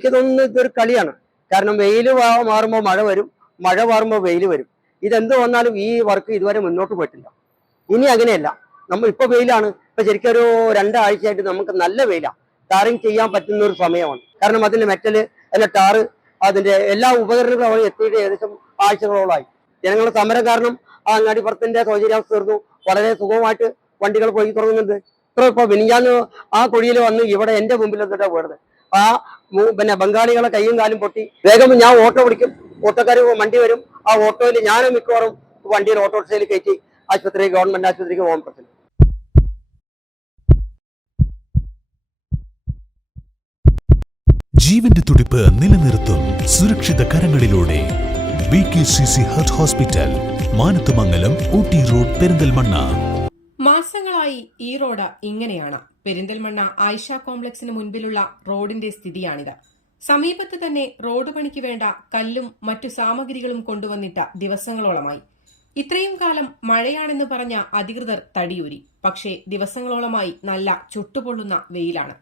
എനിക്ക് തോന്നുന്നു ഇതൊരു കളിയാണ്. കാരണം വെയിൽ മാറുമ്പോൾ മഴ വരും, മഴ മാറുമ്പോൾ വെയിൽ വരും. ഇതെന്ത് വന്നാലും ഈ വർക്ക് ഇതുവരെ മുന്നോട്ട് പോയിട്ടില്ല. ഇനി അങ്ങനെയല്ല, നമ്മൾ ഇപ്പൊ വെയിലാണ്. ഇപ്പൊ ശരിക്കും ഒരു 2 ആഴ്ചയായിട്ട് നമുക്ക് നല്ല വെയിലാണ്. ടാറിങ് ചെയ്യാൻ പറ്റുന്ന ഒരു സമയമാണ്. കാരണം അതിന്റെ മെറ്റല്, അതിന്റെ ടാറ്, അതിന്റെ എല്ലാ ഉപകരണങ്ങളും അവിടെ എത്തിയിട്ട് ഏകദേശം ആഴ്ചകളോളമായി. ജനങ്ങളുടെ സമരം കാരണം ആ അങ്ങാടിപ്പുറത്തിന്റെ സൗകര്യാവസ്ഥ തീർന്നു. വളരെ സുഖമായിട്ട് വണ്ടികൾ പോയി തുടങ്ങുന്നുണ്ട്. ഇപ്പൊ മിനിഞ്ഞാന്ന് ആ കുഴിയിൽ വന്ന് ഇവിടെ എന്റെ മുമ്പിൽ എന്നിട്ടാ വീണത്. ആ ബംഗാളികളെ കൈയും കാലും പൊട്ടി. വേഗം ഞാൻ ഓട്ടോ പിടിക്കും, ഓട്ടോക്കാർ വണ്ടി വരും. ആ ഓട്ടോയിൽ ഞാനും മിക്കവാറും വണ്ടിയിൽ ഓട്ടോറിക്ഷയിൽ കയറ്റി ആശുപത്രി, ഗവൺമെന്റ് ആശുപത്രിക്ക് പോകാൻ പറ്റില്ല. ജീവന്റെ തുടിപ്പ് നിലനിർത്തും സുരക്ഷിത കരങ്ങളിലൂടെ BKCC heart hospital, Manathumangalam, Ooty road, Perinthalmanna. മാസങ്ങളായി ഈ റോഡ് ഇങ്ങനെയാണ്. പെരിന്തൽമണ്ണ ആയിഷ കോംപ്ലക്സിന് മുൻപിലുള്ള റോഡിന്റെ സ്ഥിതിയാണിത്. സമീപത്ത് തന്നെ റോഡ് പണിക്ക് വേണ്ട കല്ലും മറ്റു സാമഗ്രികളും കൊണ്ടുവന്നിട്ട ദിവസങ്ങളോളമായി. ഇത്രയും കാലം മഴയാണെന്ന് പറഞ്ഞ അധികൃതർ തടിയൂരി. പക്ഷേ ദിവസങ്ങളോളമായി നല്ല ചുട്ടുപൊള്ളുന്ന വെയിലാണ്.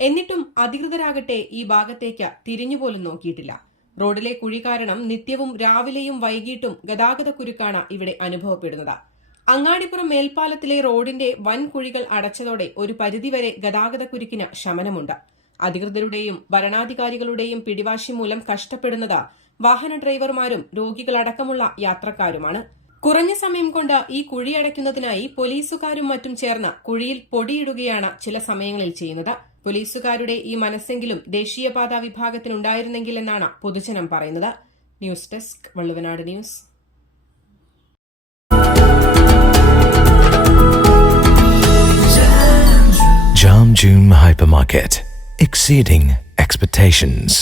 എന്നിട്ടും അധികൃതരാകട്ടെ ഈ ഭാഗത്തേക്ക് തിരിഞ്ഞുപോലും നോക്കിയിട്ടില്ല. റോഡിലെ കുഴി കാരണം നിത്യവും രാവിലെയും വൈകിട്ടും ഗതാഗതക്കുരുക്കാണ് ഇവിടെ അനുഭവപ്പെടുന്നത്. അങ്ങാടിപ്പുറം മേൽപ്പാലത്തിലെ റോഡിന്റെ വൻ കുഴികൾ അടച്ചതോടെ ഒരു പരിധിവരെ ഗതാഗതക്കുരുക്കിന് ശമനമുണ്ട്. അധികൃതരുടെയും ഭരണാധികാരികളുടെയും പിടിവാശി മൂലം കഷ്ടപ്പെടുന്നത് വാഹന ഡ്രൈവർമാരും രോഗികളടക്കമുള്ള യാത്രക്കാരുമാണ്. കുറഞ്ഞ സമയം കൊണ്ട് ഈ കുഴി അടയ്ക്കുന്നതിനായി പോലീസുകാരും മറ്റും ചേർന്ന് കുഴിയിൽ പൊടിയിടുകയാണ് ചില സമയങ്ങളിൽ ചെയ്യുന്നത്. പോലീസുകാരുടെ ഈ മനസ്സെങ്കിലും ദേശീയപാത വിഭാഗത്തിനുണ്ടായിരുന്നെങ്കിൽ എന്നാണ് പൊതുജനം പറയുന്നത്. News desk, Valluvanad news. Jam June Hypermarket, exceeding expectations.